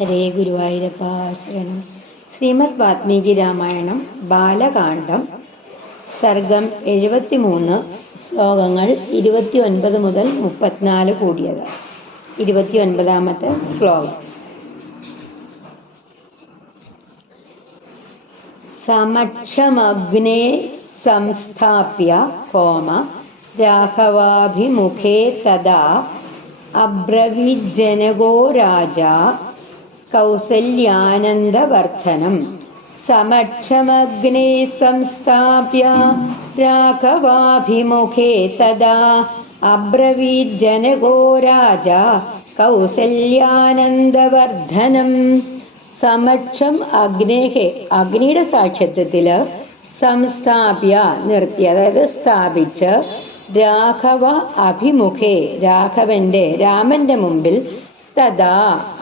ഹരേ ഗുരുവായൂരപ്പ ശരണം. ശ്രീമദ് വാത്മീകി രാമായണം ബാലകാണ്ഡം സർഗം 73 ശ്ലോകങ്ങൾ 29 മുതൽ 34 കൂടിയത്. 29ാമത്തെ ശ്ലോകം. സമക്ഷമഗ്നേ സംസ്ഥാപ്യ കോമ രാഘവാഭിമുഖേ തദാ അബ്രവീജ്ജനകോ രാജാ കൗസല്യാനന്ദവർദ്ധനം. സമക്ഷമഗ്നേ സംസ്ഥാപ്യ രാഘവാഭിമുഖേ തദാ അബ്രവീജ്ജനകോ രാജാ കൗസല്യാനന്ദവർദ്ധനം. സമക്ഷം അഗ്നേഹെ, അഗ്നിയുടെ സാക്ഷ്യത്വത്തില് സംസ്ഥാപ്യ നിർത്തി, അതായത് സ്ഥാപിച്ച്, രാഘവ അഭിമുഖേ രാമന്റെ മുമ്പിൽ, തഥാ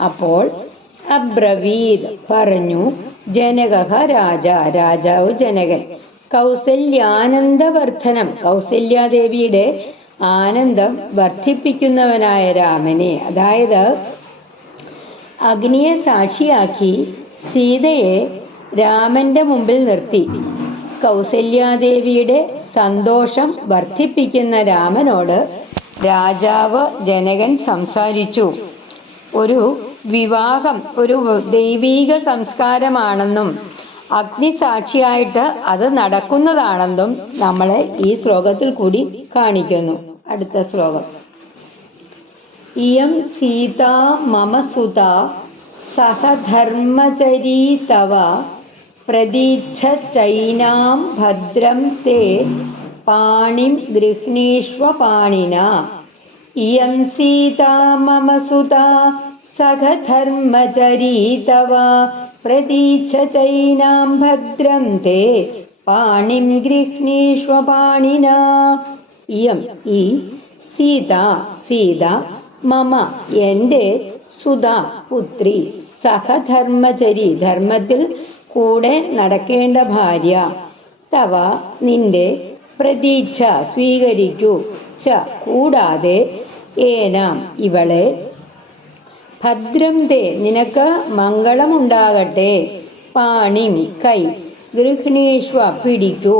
അപ്പോൾ, അബ്രവീത് പറഞ്ഞു, ജനകഃ രാജാവ് ജനകൻ, കൗസല്യാനന്ദവർദ്ധനം കൗസല്യാദേവിയുടെ ആനന്ദം വർദ്ധിപ്പിക്കുന്നവനായ രാമനെ, അതായത് അഗ്നിയെ സാക്ഷിയാക്കി സീതയെ രാമന്റെ മുമ്പിൽ നിർത്തി കൗസല്യാദേവിയുടെ സന്തോഷം വർദ്ധിപ്പിക്കുന്ന രാമനോട് രാജാവ് ജനകൻ സംസാരിച്ചു. ഒരു വിവാഹം ഒരു ദൈവീക സംസ്കാരമാണെന്നും അഗ്നിസാക്ഷിയായിട്ട് അത് നടക്കുന്നതാണെന്നും നമ്മളെ ഈ ശ്ലോകത്തിൽ കൂടി കാണിക്കുന്നു. അടുത്ത ശ്ലോകം. ഇയം സീതാ മമ സുതാ സഹധർമ്മചരീ തവ പ്രതീച്ഛൈനാം ഭദ്രം തേ പാണിം ഗൃഹ്ണീഷ്വ പാണിനാ. ഇയം സീതാ മമ സുതാ സഹധർമ്മചരീ തവ പ്രതീച്ഛൈനാം ഭദ്രം തേ പാണിം ഗൃഹ്ണീഷ്വ പാണിനാ. ഇയം ഈ സീത മമ എന്റെ സുത പുത്രി, സഹധർമ്മചരി ധർമ്മത്തിൽ കൂടെ നടക്കേണ്ട ഭാര്യ, തവ നിന്റെ, പ്രതീച്ഛ സ്വീകരിക്കൂ, ച കൂടാതെ, ഏനാം ഇവളെ, ഭദ്രം തേ നിനക്ക് മംഗളമുണ്ടാകട്ടെ, പാണിം കൈ, ഗൃഹ്ണീഷ്വ പിടിക്കൂ,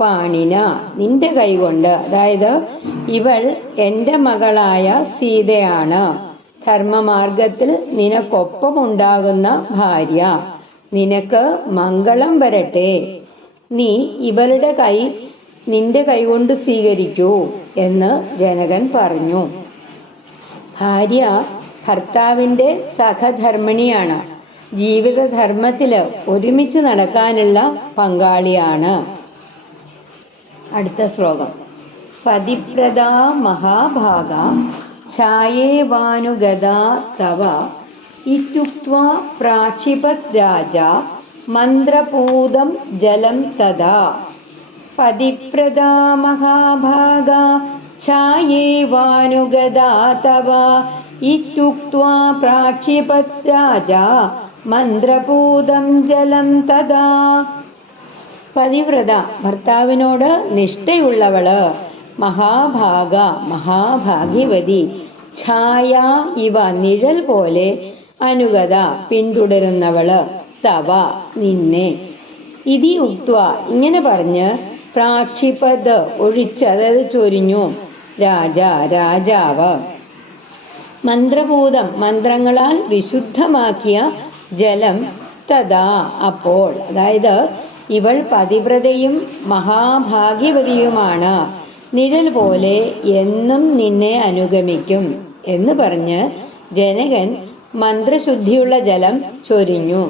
പാണിന നിന്റെ കൈകൊണ്ട്, അതായത് ഇവൾ എൻ്റെ മകളായ സീതയാണ്, ധർമ്മമാർഗത്തിൽ നിനക്കൊപ്പമുണ്ടാകുന്ന ഭാര്യ, നിനക്ക് മംഗളം വരട്ടെ, നീ ഇവളുടെ കൈ നിന്റെ കൈകൊണ്ട് സ്വീകരിക്കൂ എന്ന് ജനകൻ പറഞ്ഞു. ഭാര്യ ഭർത്താവിൻ്റെ സഹധർമ്മിണിയാണ്, ജീവിതധർമ്മത്തില് ഒരുമിച്ച് നടക്കാനുള്ള പങ്കാളിയാണ്. അടുത്ത ശ്ലോകം. പതിപ്രദാ മഹാഭാഗ ഛായേവാനുഗതാ തവ ഇത്യുക്ത്വാ പ്രാക്ഷിപത് രാജാ മന്ത്രപൂതം ജലം തദാ. പതിപ്രദാ മഹാഭാഗ ഛായേവാനുഗതാ തവ ഇത്യുക്ത്വാ പ്രാക്ഷിപത് രാജാ മന്ത്രപൂതം ജലം തദാ. പതിവ്രത ഭർത്താവിനോട് നിഷ്ഠയുള്ളവള്, മഹാഭാഗ മഹാഭാഗ്യവതി, ഛായ ഇവ നിഴൽ പോലെ, അനുഗത പിന്തുടരുന്നവള്, തവ നിന്നെ. ഇതി ഉക്ത്വ ഇങ്ങനെ പറഞ്ഞ്, പ്രാക്ഷിപത് ഒഴിച്ച്, അതായത് ചൊരിഞ്ഞു, രാജാവ്, മന്ത്രഭൂതം മന്ത്രങ്ങളാൽ വിശുദ്ധമാക്കിയ ജലം, തഥാ അപ്പോൾ, അതായത് ഇവൾ പതിവ്രതയും മഹാഭാഗ്യവതിയുമാണ്, നിഴൽ പോലെ എന്നും നിന്നെ അനുഗമിക്കും എന്ന് പറഞ്ഞ് ജനകൻ മന്ത്രശുദ്ധിയുള്ള ജലം ചൊരിഞ്ഞു.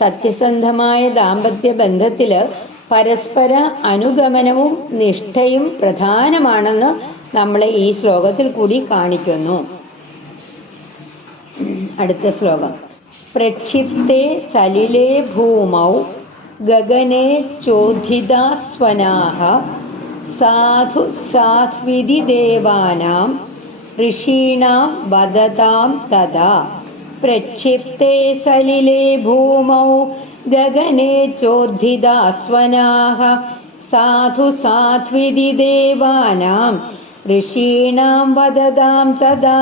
സത്യസന്ധമായ ദാമ്പത്യ ബന്ധത്തില് പരസ്പര അനുഗമനവും നിഷ്ഠയും പ്രധാനമാണെന്ന് നമ്മളെ ഈ ശ്ലോകത്തിൽ കൂടി കാണിക്കുന്നു. അടുത്ത ശ്ലോകം. പ്രക്ഷിപ്തേ സലിലേ ഭൂമൗ ഗഗനേ ചോദ്ധിതാ സ്വനാഹ സാധു സാധ്വിതി ദേവാനാം ഋഷീണാം വദതാം തദാ. പ്രക്ഷിപ്തേ സലിലേ ഭൂമൗ ഗഗനേ ചോദ്ധിതാ സ്വനാഹ സാധു സാധ്വിതി ദേവാനാം ഋഷീണാം വദതാം തദാ.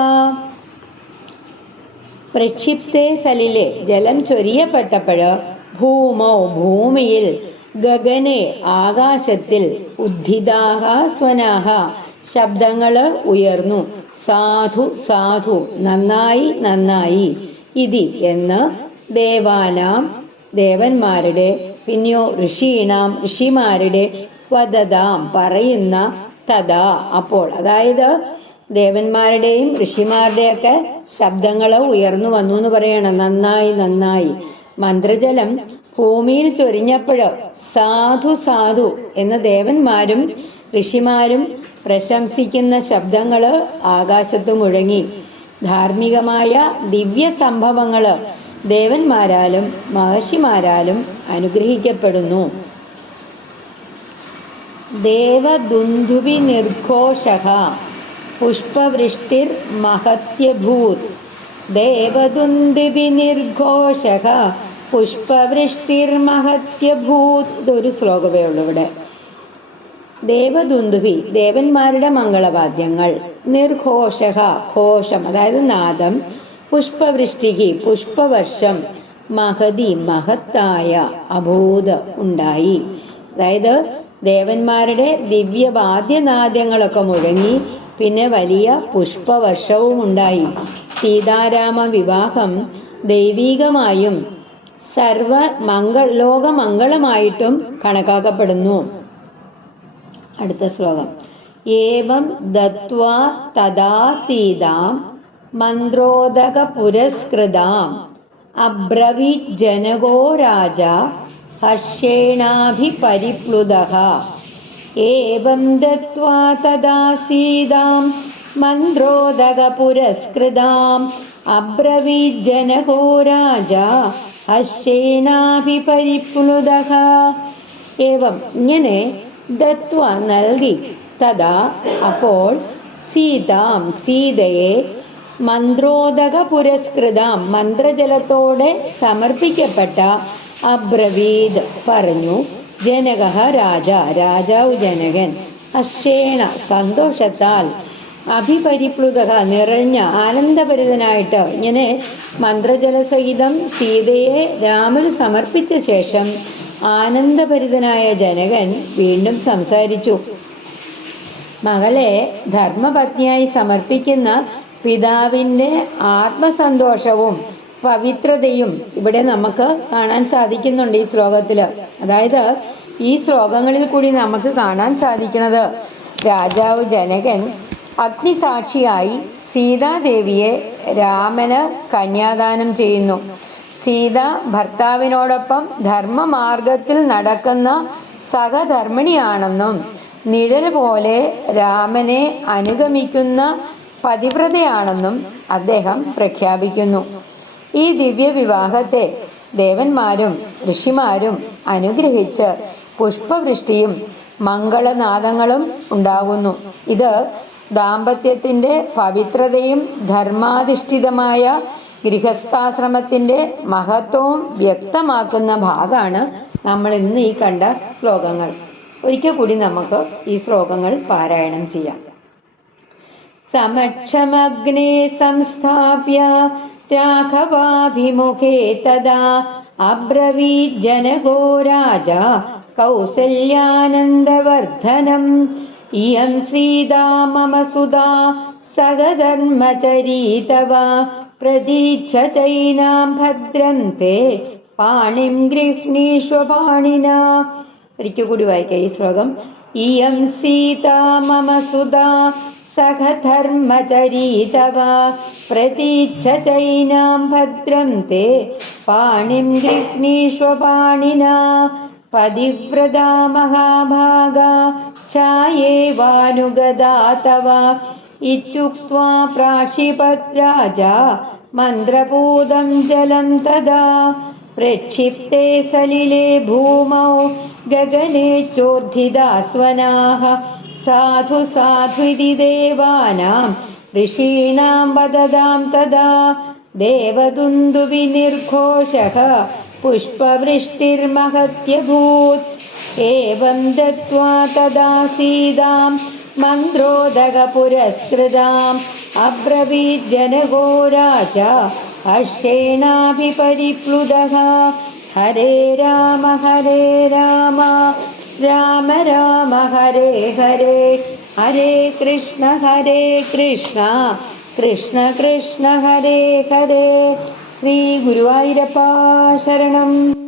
പ്രക്ഷിപ്തേ സലിലെ ജലം ചൊരിയപ്പെട്ടപ്പോൾ ഭൂമൗ ഭൂമിയിൽ ഗഗനെ ആകാശത്തിൽ ഉദ്ധിതാഹ സ്വനാഹ ശബ്ദങ്ങള് ഉയർന്നു സാധു സാധു നന്നായി നന്നായി ഇതി എന്ന് ദേവാനാം ദേവന്മാരുടെ പിന്നെയോ ഋഷീണാം ഋഷിമാരുടെ വദതാം പറയുന്ന തഥാ അപ്പോൾ, അതായത് ദേവന്മാരുടെയും ഋഷിമാരുടെയൊക്കെ ശബ്ദങ്ങൾ ഉയർന്നു വന്നു എന്ന് പറയണം. നന്നായി നന്നായി. മന്ത്രജലം ഭൂമിയിൽ ചൊരിഞ്ഞപ്പോൾ സാധു സാധു എന്ന ദേവന്മാരും ഋഷിമാരും പ്രശംസിക്കുന്ന ശബ്ദങ്ങള് ആകാശത്ത് മുഴങ്ങി. ധാർമ്മികമായ ദിവ്യ സംഭവങ്ങള് ദേവന്മാരാലും മഹർഷിമാരാലും അനുഗ്രഹിക്കപ്പെടുന്നു. ദേവദുന്ദുഭി നിർഘോഷഃ പുഷ്പവൃഷ്ടിർ മഹത്യഭൂത്. ദേവദുന്ദുഭി നിർഘോഷഃ പുഷ്പവൃഷ്ടിർ മഹത്യഭൂത്. ഇതൊരു ശ്ലോകമേ ഉള്ളൂ ഇവിടെ. ദേവദുന്ദുഭി ദേവന്മാരുടെ മംഗളവാദ്യങ്ങൾ, നിർഘോഷഃ ഘോഷം അതായത് നാദം, പുഷ്പവൃഷ്ടിക്ക് പുഷ്പവർഷം, മഹതി മഹത്തായ അഭൂത് ഉണ്ടായി. അതായത് ദേവന്മാരുടെ ദിവ്യവാദ്യനാദ്യങ്ങളൊക്കെ മുഴങ്ങി, പിന്നെ വലിയ പുഷ്പവർഷവും ഉണ്ടായി. സീതാരാമ വിവാഹം ദൈവികമായും ലോകമംഗളമായിട്ടും കണക്കാക്കപ്പെടുന്നു. അടുത്ത ശ്ലോകം. ഏവം ദത്വാ തദാ സീതാം മന്ത്രോദക പുരസ്കൃതാം അബ്രവീത് ജനകോ രാജ ഹർഷേണാഭിപരിപ്ലുതഃ. ഏവം ദത്വാ തദാ സീതാം മന്ത്രോദക പുരസ്കൃതാം അബ്രവീത് ജനകോ രാജ ഹർഷേണാഭിപരിപ്ലുതഃ. ഏവം ഇങ്ങനെ ദത്വ നൽകി, തഥാ അപ്പോൾ, സീതാം സീതയെ, മന്ത്രോദക പുരസ്കൃതാം മന്ത്രജലത്തോടെ സമർപ്പിക്കപ്പെട്ട, അബ്രവീത് പറഞ്ഞു, ജനക രാജാവ് ജനകൻ, ഹർഷേണ സന്തോഷത്താൽ, അഭിപരിപ്ലുതഃ നിറഞ്ഞ ആനന്ദഭരിതനായിട്ട് ഇങ്ങനെ മന്ത്രജലസഹിതം സീതയെ രാമന് സമർപ്പിച്ച ശേഷം ആനന്ദഭരിതനായ ജനകൻ വീണ്ടും സംസാരിച്ചു. മകളെ ധർമ്മപത്നിയായി സമർപ്പിക്കുന്ന പിതാവിൻ്റെ ആത്മസന്തോഷവും പവിത്രതയും ഇവിടെ നമുക്ക് കാണാൻ സാധിക്കുന്നുണ്ട് ഈ ശ്ലോകത്തിൽ. അതായത് ഈ ശ്ലോകങ്ങളിൽ കൂടി നമുക്ക് കാണാൻ സാധിക്കുന്നത്, രാജാവ് ജനകൻ അഗ്നിസാക്ഷിയായി സീതാദേവിയെ രാമന് കന്യാദാനം ചെയ്യുന്നു. സീത ഭർത്താവിനോടൊപ്പം ധർമ്മമാർഗത്തിൽ നടക്കുന്ന സഹധർമ്മിണിയാണെന്നും നിഴൽ പോലെ രാമനെ അനുഗമിക്കുന്ന പതിവ്രതയാണെന്നും അദ്ദേഹം പ്രഖ്യാപിക്കുന്നു. ഈ ദിവ്യവിവാഹത്തെ ദേവന്മാരും ഋഷിമാരും അനുഗ്രഹിച്ച് പുഷ്പവൃഷ്ടിയും മംഗളനാദങ്ങളും ഉണ്ടാകുന്നു. ഇത് ദാമ്പത്യത്തിൻ്റെ പവിത്രതയും ധർമാധിഷ്ഠിതമായ ഗൃഹസ്ഥാശ്രമത്തിൻ്റെ മഹത്വവും വ്യക്തമാക്കുന്ന ഭാഗമാണ് നമ്മൾ ഇന്ന് ഈ കണ്ട ശ്ലോകങ്ങൾ. ഒരിക്കൽ കൂടി നമുക്ക് ഈ ശ്ലോകങ്ങൾ പാരായണം ചെയ്യാം. സമക്ഷമഗ്നേ സംസ്ഥാപ്യ രാഘവാഭിമുഖേ തദാ അബ്രവീത് ജനകോ രാജ കൗസല്യാനന്ദവർദ്ധനം. ഇയം സീതാ മമ സുതാ സഹധർമ്മചരീ തവ പ്രതീച്ഛ ചൈനാം ഭദ്രം തേ പാണിം ഗൃഹ്ണീഷ്വ പാണിനാ. ഒരിക്കൽ കൂടി വായിക്കാം ഈ ശ്ലോകം. ഇയം സീതാ മമ സുതാ സഹധർമ്മചരീ തവ പ്രതീച്ഛ ചൈനാം ഭദ്രം തേ പാണിം ഗൃഹ്ണീഷ്വ പാണിനാ. പതിവ്രതാ മഹാഭാഗാ ഛായേവാനുഗതാ തവ ഇത്യുക്ത്വാ പ്രാക്ഷിപത്രാജാ മന്ത്രപൂതം ജലം തദാ പ്രക്ഷിപ്തേ സലിലേ ഭൂമൗ ഗഗനേ ചോർധിതാ സ്വനാഃ സാധു സാധ്വിതി ദേവാനാം ഋഷീണാം വദതാം തദാ ദേവദുന്ദുഭി നിർഘോഷഃ പുഷ്പവൃഷ്ടിർമഹത്യഭൂത്. ഏവം ദത്വാ തദാ സീതാം മന്ത്രോദക പുരസ്കൃതാം അബ്രവീത് ജനകോ രാജ ഹർഷേണാഭിപരിപ്ലുതഃ ഹരേ രാമ രാമ രാമ ഹരേ ഹരേ ഹരേ കൃഷ്ണ കൃഷ്ണ കൃഷ്ണ ഹരേ ഹരേ. ശ്രീ ഗുരുവായൂരപ്പ ശരണം.